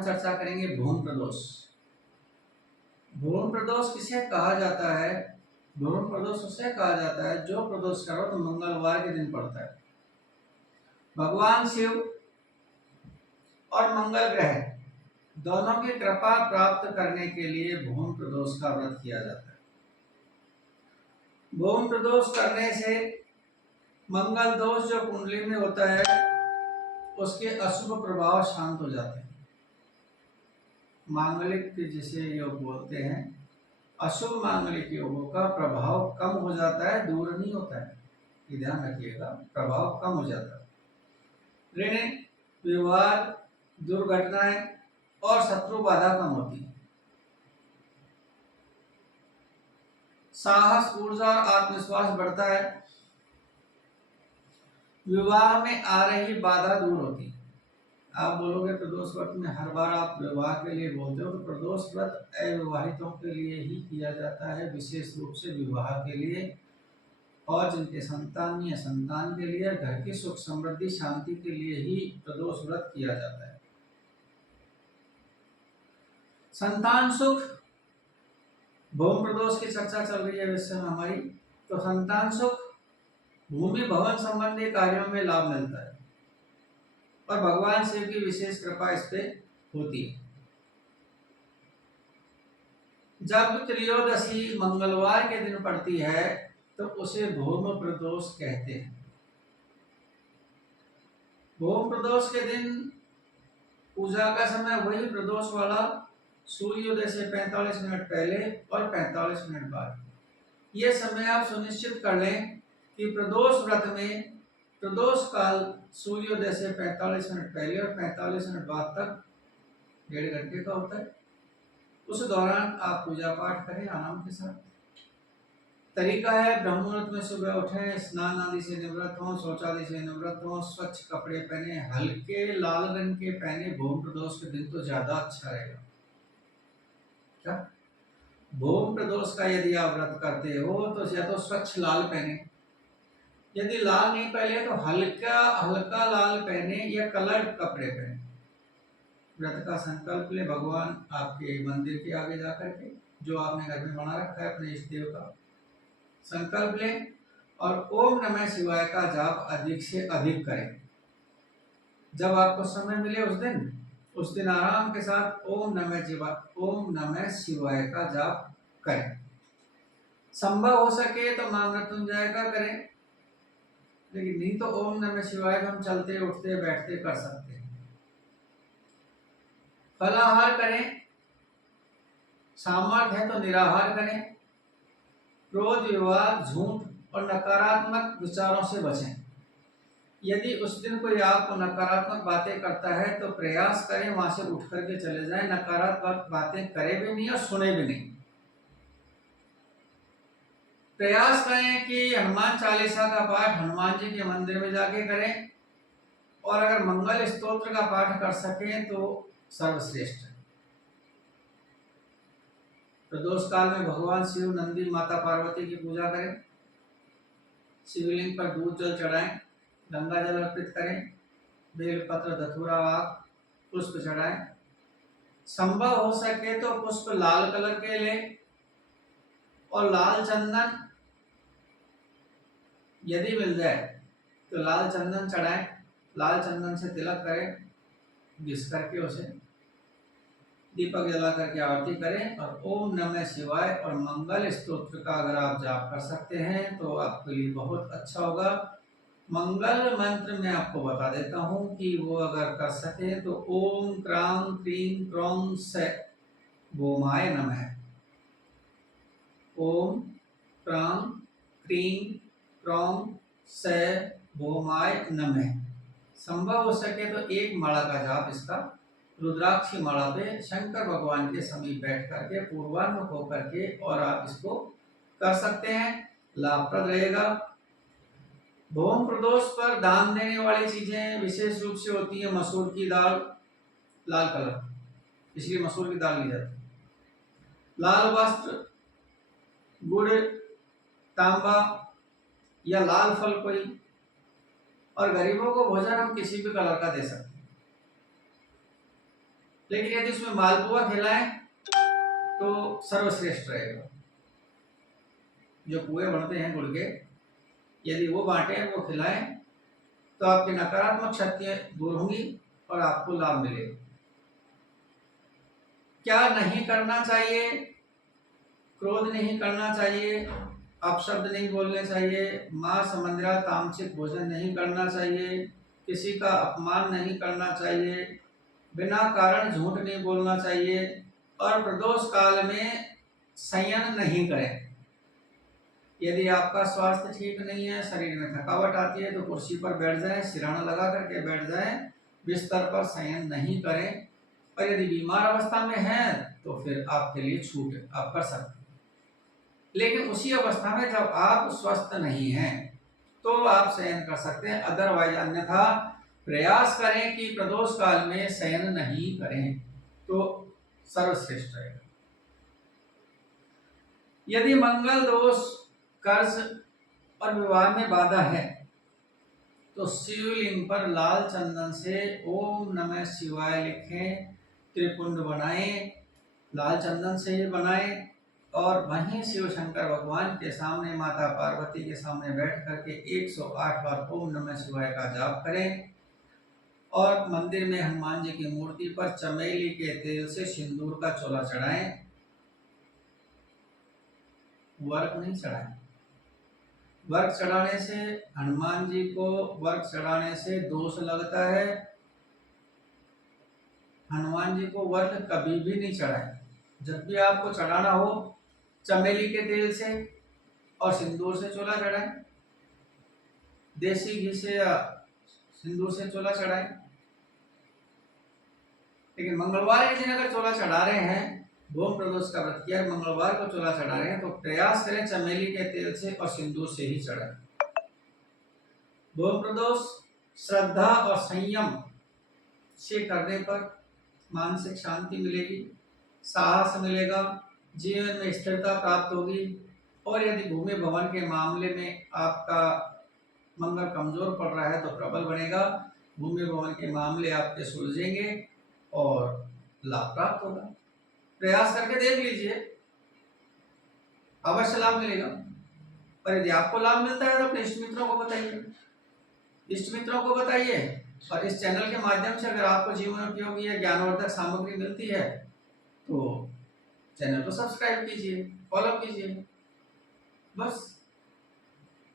अपन चर्चा करेंगे भूम प्रदोष। भूम प्रदोष किसे कहा जाता है? भूम प्रदोष उसे कहा जाता है जो प्रदोष करो तो मंगलवार के दिन पड़ता है। भगवान शिव और मंगल ग्रह दोनों की कृपा प्राप्त करने के लिए भूम प्रदोष का व्रत किया जाता है। भूम प्रदोष करने से मंगल दोष जो कुंडली में होता है उसके अशुभ प्रभाव शांत हो जाते हैं। मांगलिक जिसे योग बोलते हैं, अशुभ मांगलिक योगों का प्रभाव कम हो जाता है, दूर नहीं होता है। ये ध्यान रखिएगा, प्रभाव कम हो जाता है। ऋण, विवाद, दुर्घटनाएं और शत्रु बाधा कम होती है। साहस, ऊर्जा और आत्मविश्वास बढ़ता है। विवाह में आ रही बाधा दूर होती है। आप बोलोगे प्रदोष व्रत में हर बार आप विवाह के लिए बोलते हो, तो प्रदोष व्रत अविवाहितों के लिए ही किया जाता है, विशेष रूप से विवाह के लिए और जिनके संतान नहीं है संतान के लिए, घर की सुख समृद्धि शांति के लिए ही प्रदोष व्रत किया जाता है। संतान सुख, भूम प्रदोष की चर्चा चल रही है विषय में हमारी। तो संतान सुख, भूमि भवन संबंधी कार्यों में लाभ मिलता है और भगवान शिव की विशेष कृपा इस पे होती है। जब त्रयोदशी मंगलवार के दिन पड़ती है तो उसे भूम प्रदोष कहते हैं। भूम प्रदोष के दिन पूजा का समय वही प्रदोष वाला सूर्योदय से 45 मिनट पहले और 45 मिनट बाद। ये समय आप सुनिश्चित कर लें कि प्रदोष व्रत में प्रदोष काल सूर्योदय से 45 मिनट पहले और 45 मिनट बाद तक 1.5 घंटे का होता है। उस दौरान आप पूजा पाठ करें आराम के साथ। तरीका है, ब्रह्म मुहूर्त में सुबह उठें, स्नान आदि से निवृत्त हों, शौचादि से निवृत्त हों, स्वच्छ कपड़े पहने, हल्के लाल रंग के पहने। भूम प्रदोष के दिन तो ज्यादा अच्छा रहेगा। क्या भूम प्रदोष का यदि आप व्रत करते हो तो या तो स्वच्छ लाल पहने, यदि लाल नहीं पहने तो हल्का हल्का लाल पहने या कलर्ड कपड़े पहने। व्रत का संकल्प ले भगवान आपके मंदिर के आगे जाकर के, जो आपने घर में बना रखा है अपने इष्ट देव का, संकल्प लें और ओम नमः शिवाय का जाप अधिक से अधिक करें। जब आपको समय मिले उस दिन आराम के साथ ओम नमः शिवाय का जाप करें। संभव हो सके तो मां मृत्युंजय का करें, लेकिन नहीं तो ओम नमः शिवाय हम चलते उठते बैठते कर सकते हैं। फलाहार करें, सामर्थ्य है तो निराहार करें। क्रोध, विवाद, झूठ और नकारात्मक विचारों से बचें। यदि उस दिन कोई आपको नकारात्मक बातें करता है तो प्रयास करें वहां से उठ करके चले जाएं। नकारात्मक बातें करें भी नहीं और सुने भी नहीं। प्रयास करें कि हनुमान चालीसा का पाठ हनुमान जी के मंदिर में जाके करें और अगर मंगल स्तोत्र का पाठ कर सकें तो सर्वश्रेष्ठ। प्रदोष काल में भगवान शिव, नंदी, माता पार्वती की पूजा करें। शिवलिंग पर दूध जल चढ़ाएं, गंगा जल अर्पित करें, बेलपत्र, धतूरा, पुष्प चढ़ाएं। संभव हो सके तो पुष्प लाल कलर के लें और लाल चंदन यदि मिल जाए तो लाल चंदन चढ़ाएं। लाल चंदन से तिलक करें, घिस करके उसे दीपक जला करके आरती करें और ओम नमः शिवाय और मंगल स्तोत्र का अगर आप जाप कर सकते हैं तो आपके लिए बहुत अच्छा होगा। मंगल मंत्र मैं आपको बता देता हूं कि वो अगर कर सके तो ओम क्रां क्रीं क्रौं से भौमाय नमः। ओम क्रां क्रीं क्रौं से भौमाय नमः। संभव हो सके तो एक माला का जाप इसका रुद्राक्ष की माला पे शंकर भगवान के समीप बैठ करके पूर्वान्मुख होकर के और आप इसको कर सकते हैं, लाभप्रद रहेगा। भूम प्रदोष पर दान देने वाली चीजें विशेष रूप से होती है मसूर की दाल, लाल कलर, इसलिए मसूर की दाल ली जाती है। लाल वस्त्र, गुड़, तांबा या लाल फल कोई, और गरीबों को भोजन हम किसी भी कलर का दे सकते हैं। लेकिन यदि उसमें मालपुआ खिलाएं तो सर्वश्रेष्ठ रहेगा। जो पुए बनते हैं गुड़ के, यदि वो बांटे वो खिलाएं तो आपकी नकारात्मक शक्तियां दूर होंगी और आपको लाभ मिलेगा। क्या नहीं करना चाहिए? क्रोध नहीं करना चाहिए, अपशब्द नहीं बोलने चाहिए, मांस मंदिरा तामसिक भोजन नहीं करना चाहिए, किसी का अपमान नहीं करना चाहिए, बिना कारण झूठ नहीं बोलना चाहिए और प्रदोष काल में संयम नहीं करें। यदि आपका स्वास्थ्य ठीक नहीं है, शरीर में थकावट आती है तो कुर्सी पर बैठ जाएं, सिरहाना लगा करके बैठ जाएं, बिस्तर पर शयन नहीं करें। और यदि बीमार अवस्था में हैं तो फिर आपके लिए छूट है, आप कर सकते हैं। लेकिन उसी अवस्था में जब आप स्वस्थ नहीं हैं तो आप शयन कर सकते हैं, अदरवाइज अन्यथा प्रयास करें कि प्रदोष काल में शयन नहीं करें तो सर्वश्रेष्ठ रहेगा। यदि मंगल दोष, कर्ज और विवाह में बाधा है तो शिवलिंग पर लाल चंदन से ओम नमः शिवाय लिखें, त्रिपुंड बनाएं, लाल चंदन से ही बनाएं और वहीं शिव शंकर भगवान के सामने, माता पार्वती के सामने बैठ करके 108 बार ओम नमः शिवाय का जाप करें और मंदिर में हनुमान जी की मूर्ति पर चमेली के तेल से सिंदूर का चोला चढ़ाएं। वर्क नहीं चढ़ाएं। वर्क चढ़ाने से, हनुमान जी को वर्क चढ़ाने से दोष लगता है। हनुमान जी को वर्क कभी भी नहीं चढ़ाएं। जब भी आपको चढ़ाना हो चमेली के तेल से और सिंदूर से चोला चढ़ाएं, देसी घी से या सिंदूर से चोला चढ़ाएं। लेकिन मंगलवार के दिन अगर चोला चढ़ा रहे हैं, भोम प्रदोष का व्रत किया, मंगलवार को चोला चढ़ा रहे हैं तो प्रयास करें चमेली के तेल से और सिंदूर से ही चढ़ाएं। भोम प्रदोष श्रद्धा और संयम से करने पर मानसिक शांति मिलेगी, साहस मिलेगा, जीवन में स्थिरता प्राप्त होगी और यदि भूमि भवन के मामले में आपका मंगल कमजोर पड़ रहा है तो प्रबल बनेगा। भूमि भवन के मामले आपके सुलझेंगे और लाभ प्राप्त होगा। प्रयास करके देख लीजिए, अवश्य लाभ मिलेगा। और यदि आपको लाभ मिलता है तो अपने इष्ट मित्रों को बताइए, इष्ट मित्रों को बताइए। और इस चैनल के माध्यम से अगर आपको जीवन उपयोगी या ज्ञानवर्धक सामग्री मिलती है तो चैनल को सब्सक्राइब कीजिए, फॉलो कीजिए, बस।